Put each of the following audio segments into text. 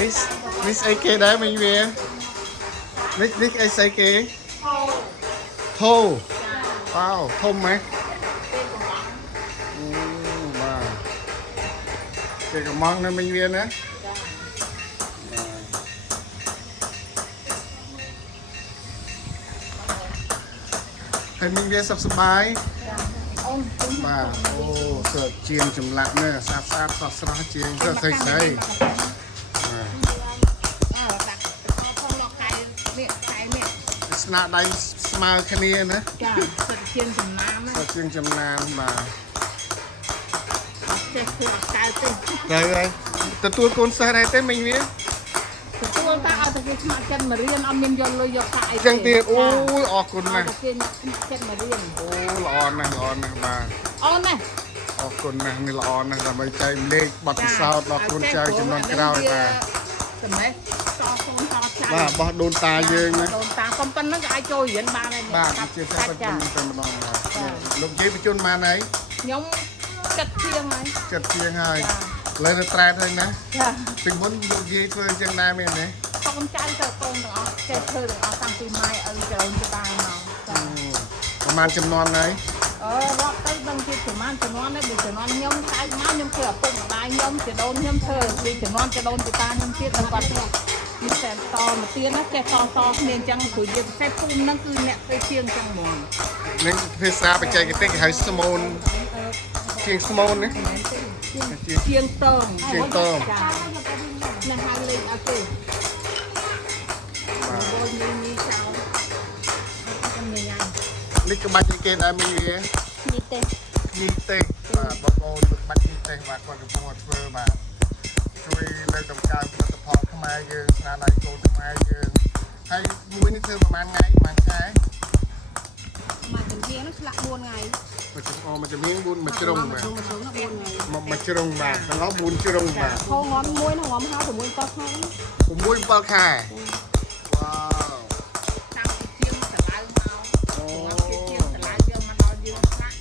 នេះស្អីគេដែរមិញវានេះអីស្អីគេធោវ៉ាវធំហ្មងបាទគេកំងនៅមិញវាណាហើយមិញវាសុខសប្បាយបាទអូសើជាងចម្លាក់នេះស្អាតស្រស់ជាងទៅស្អីស្អីស្នាដៃស្មើគ្នាណាចាសិតជាងចំណានសិតជាងចំណានបាទចេះធ្វើកៅទេទៅហើយទទួលកូនសិស្សដែរទេមិញវាទទួលតាឲ្យតែគេស្ម័គ្រចិត្តមករៀនអត់មានយកលុយយកកាក់អីចឹងទៀតអូយអរគុណណាស់តែគេស្ម័គ្រចិត្តមករៀនអូល្អណាស់បាទអូនណាអរគុណណាស់នេះល្អណាស់ដើម្បីចែកម្លែកបទពិសោធន៍ដល់កូនចៅចំនួនក្រោយបាទសម្រាប់តកូនតចៅបាទបោះដូនតាយើងណាដូនតាកុំប៉ុណ្្នឹងក៏អាចចូលរៀនបានដែរបាទជាសាច់តែម្ដងបាទលោកយាយបញ្ជូនបានហើយខ្ញុំចិត្តជាងហើយចិត្តជាងហើយលើនៅត្រែតហើយណាចាពីមុនលោកយាយធ្វើអញ្ចឹងដែរមែនទេកូនចៅទៅកូនទាំងអស់ចេះធ្វើទាំងអស់តាំងពីម៉ែឪចូលទៅបានមកចាប្រហែលចំនួនហើយរាប់ទៅដឹងជាចំនួននេះពីចំនួនខ្ញុំខៅមកខ្ញុំធ្វើឪពុកម្ដាយខ្ញុំជីដូនខ្ញុំធ្វើពីចំនួនជីដូនជីតាខ្ញុំទៀតដល់គាត់នេះតែតមកទៀតណាចេះតគ្នាអញ្ចឹងព្រោះយើងពិសេសភូមិហ្នឹងគឺអ្នកទៅជាងអញ្ចឹងហ្មងនឹងភាសាបច្ចេកទេសគេហៅស្មូនជាងស្មូនណាជាងតងចាណាហៅលេងអត់ទេបាទនេះចៅនេះក្បាច់គេដែរមានវានេះទេបាទបងប្អូនក្បាច់នេះទេបាទគាត់កំពុងធ្វើបាទជួយលើកតម្កើងផលិតផលខ្មែរយើងស្នាដៃកូនខ្មែរយើងហើយមួយនេះធ្វើប្រហែលថ្ងៃប្រហែលខែមកជំនាញនោះឆ្លាក់4ថ្ងៃមកជំនាញ4មួយជ្រុងបាទមួយជ្រុងបាទទាំងអស់4ជ្រុងបាទហងំមួយហងំហៅ6 7ខែ6 7ខែវ៉ាវតាំងពីជាងសាឡាវមកអូជាងសាឡាវយកមកដល់យើងឆ្លាក់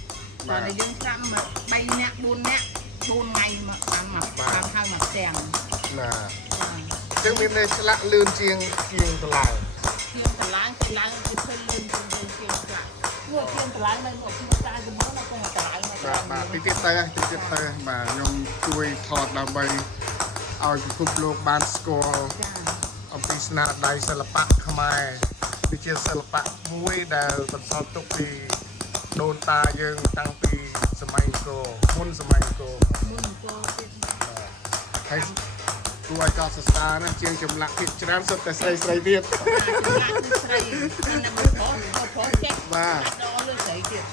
បាទយើងឆ្លាក់មក3នាក់4នាក់4ថ្ងៃមកបានមកបានហៅមកផ្ទាំងណាចឹងមានតែឆ្លាក់លឿនជាងតឡាវជាងឡើងគឺធ្វើលឿនជាងឆ្លាក់នោះជាងតឡាវនៅក្នុងផ្សារជំនួសនៅក្នុងតឡាវបាទតិចទៀតទៅបាទខ្ញុំជួយថតដើម្បីឲ្យពិភពលោកបានស្គាល់អំពីស្នាដៃសិល្បៈខ្មែរវាជាសិល្បៈមួយដែលបន្សល់ទុកពីដូនតាយើងតាំងពីសម័យអង្គរមុនសម័យអង្គរទៀតហើយគួរឲ្យកោតសរសើរណាជាងចម្លាក់ភាគច្រើនសុទ្ធតែស្រីទៀតស្រីនៅប្រុសចេះបាទដល់លើស្រីទៀត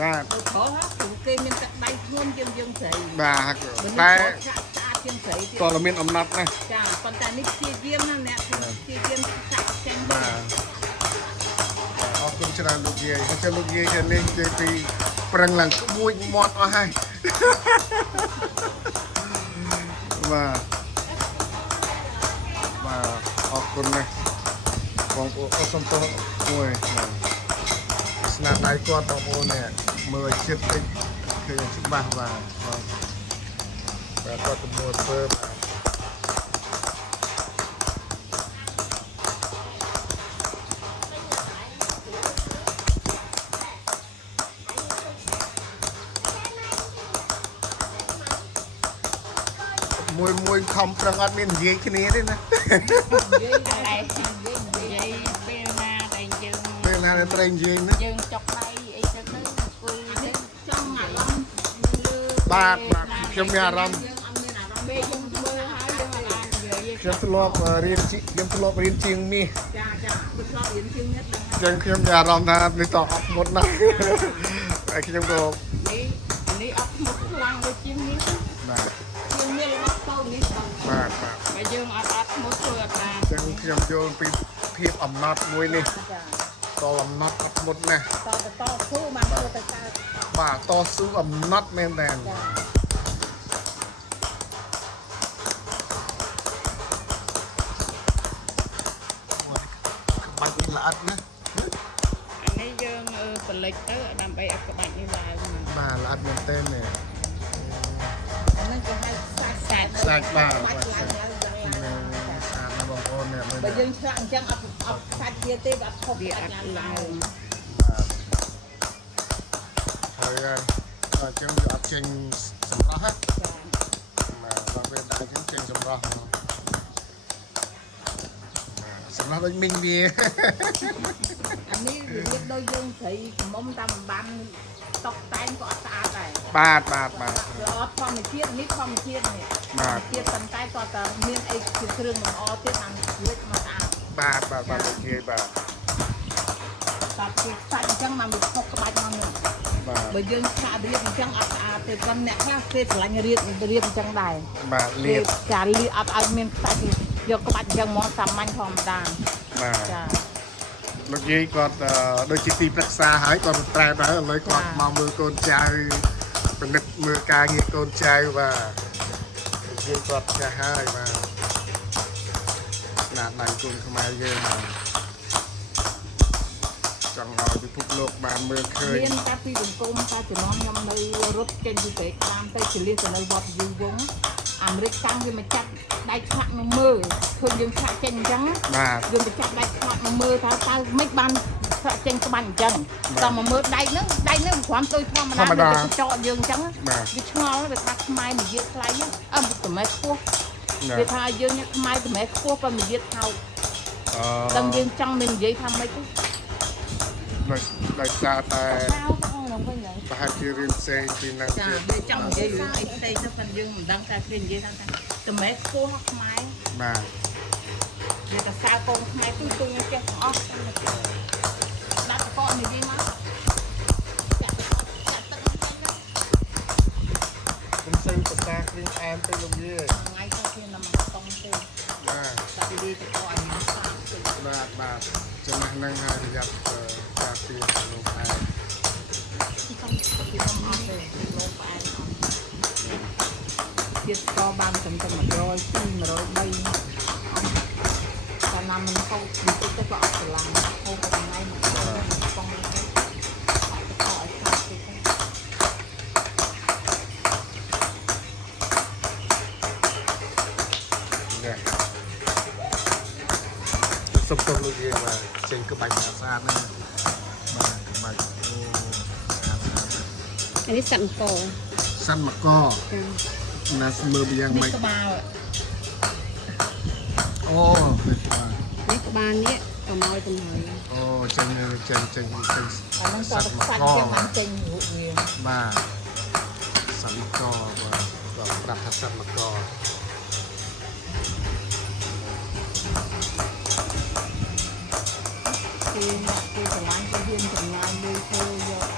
បាទប្រុសព្រោះគេមានទឹកដៃធ្ងន់យើងស្រីបាទតែស្អាតជាងស្រីទៀតក៏មានអំណត់ណាចាប៉ុន្តែនេះព្យាយាមណាអ្នកព្យាយាមចាក់ចេញបាទអរគុណច្រើនលោកយាយហើយលោកយាយខាងនេះនិយាយពីប្រឹងឡើងក្មួយមាត់អស់ហើយបាទអរគុណណាស់បងប្អូនអរសុំទោសមួយស្នាដៃគាត់បងប្អូននេះមើលចិត្តតិចឃើញច្បាស់បាទគាត់កំពុងធ្វើមួយខំប្រឹងអត់មាននិយាយគ្នាទេណានិយាយពេលណាតែត្រូវនិយាយណាយើងចុកដៃអីទៅអង្គុយចង់អារម្មណ៍បាទខ្ញុំមានអារម្មណ៍យើងអត់មានអារម្មណ៍ពេលយើងមើលហើយយើងអត់អាចនិយាយខ្ញុំធ្លាប់រៀនជាងមាសចាធ្លាប់រៀនជាងមាសចឹងខ្ញុំមានអារម្មណ៍ថានេះតអត់មុតណាស់ហើយខ្ញុំក៏នេះអត់មុតខ្លាំងដូចជាងមាសបាទជាងមាសរបស់កូននេះបាទបើយើងអត់មុតធ្វើអត់បានចឹងខ្ញុំយល់ពីភាពអំណត់មួយនេះតអំណត់អត់មុតណាស់តស៊ូបានធ្វើទៅកើតបាទតស៊ូអំណត់មែនតើក្បាច់ល្អិតណានេះ នេះយើងបលិចទៅដើម្បីឲ្យក្បាច់នេះឡើង បាទល្អិតមែនទែននេះ ហ្នឹងគេហៅសាច់ សាច់បាទ បាច់ឡើងឡើងឡើង ស្អាតណាស់បងប្អូននេះមើល បើយើងឆ្លាក់អញ្ចឹងអត់សាច់ទៀតទេវាអត់ខុសវាអត់ឡើង ហើយអញ្ចឹងវាអត់ចេញសម្រស់ហ៎បាទដល់ពេលដាក់អញ្ចឹងចេញសម្រស់មកសម្រស់ដូចមីងវា អានេះវាដូចយើងស្រីមុំតាមបានតុបតែងក៏អត់ស្អាតដែរ បាទ ល្អធម្មជាតិនេះធម្មជាតិនេះ បាទ ជាតិប៉ុន្តែក៏តែមានអីជាគ្រឿងលម្អទៀតតាមលិចមកស្អាត បាទនិយាយបាទ តែជាសាច់អញ្ចឹងមកវាខុសក្បាច់មកនេះ បាទ បើយើងឆាករៀបអញ្ចឹងអត់ស្អាតទេប៉ុន្តែអ្នកខ្លះគេឆ្លាញ់រៀបអញ្ចឹងដែរ បាទលៀប ការលាអត់ឲ្យមានខ្សាច់យកក្បាច់អញ្ចឹងមកសាមញ្ញធម្មតា បាទ ចា លោកយាយគាត់ដូចជាទីប្រឹក្សាហើយគាត់ប្រែទៅឥឡូវគាត់មកមើលកូនចៅពិនិត្យមើលការងារកូនចៅបាទលោកយាយគាត់ចាស់ហើយបាទណាស់ដៃកូនខ្មែរយើងបាទចង់ឲ្យពិភពលោកបានមើលឃើញ មានតែពីសង្គមតែជំនាន់ខ្ញុំនៅរត់ចេញពីព្រៃក្តាមទៅជលៀសទៅនៅវត្តយូរវងអាមេរិកតាំងវាមកចាត់ដៃឆ្លាក់នឹងមើលឃើញយើងឆ្លាក់ចេញអញ្ចឹង បាទ យើងទៅចាប់ដៃឆ្លាក់មកមើលថាតើមិនបានឆ្លាក់ចេញក្បាច់អញ្ចឹងតើមកមើលដៃហ្នឹងគ្រាន់ទុយធម្មតាទៅចោតយើងអញ្ចឹងវាឆ្ងល់វាថាខ្មែរនិយាយថ្លៃអឺតែមិនខ្ពស់វាថាយើងខ្មែរតែមិនខ្ពស់ក៏និយាយថោកដឹងយើងចង់មាននិយាយថាម៉េចទេ ដោយសារតែ តើហ្នឹងវិញហើយ ប្រហែលជារឿងផ្សេងពីនឹង ចា ទៀត វាចង់និយាយរឿងអីផ្សេងទៅប៉ុន្តែយើងមិនដឹងថាគេនិយាយថាតែមិនខ្ពស់ខ្មែរ បាទ វាតែសើកូនខ្មែរទូចេះទាំងអស់ដាក់តកនិយាយមកចាក់ទឹកចាក់ទឹកមកចេញទៅ ខ្ញុំសិនភាសាគ្រឿងអានទៅលោកយាយ ថ្ងៃទៅគេនំតុងទេ បាទ ដាក់ពីទៅក៏ឲ្យមានសាទៅ បាទចំណេះហ្នឹងហើយប្រយ័ត្នការពារលោកឯង ពីខ្ញុំអត់ទេលោកផ្អែមអត់ទៀតក៏បានចំទៅ100 200 300តែណាមិនហូបបន្តិចទៅក៏អត់ឆ្លាញ់ហូបថ្ងៃមកបងទៅអត់ទៅឲ្យខាតទៀត សុំទោសលោកយាយបាទចេញក្បាច់ស្អាតហ្នឹងបាទក្បាច់អូស្អាត อันนี้สันกอ សាន់មកក จ้ะ ណាមើលយ៉ាង នេះ ម៉េច ក្បាល អូនេះបាទ นี่กบานนี้ก็มาไว้ตรงไหน អូចេញ អាហ្នឹងក៏សាច់ចឹងមិនចេញរូបវា បាទសាន់មកកបាទប្រាប់ថាសាន់មកក គេឆ្លាញ់គេហ៊ានចំណាយលុយធ្វើយក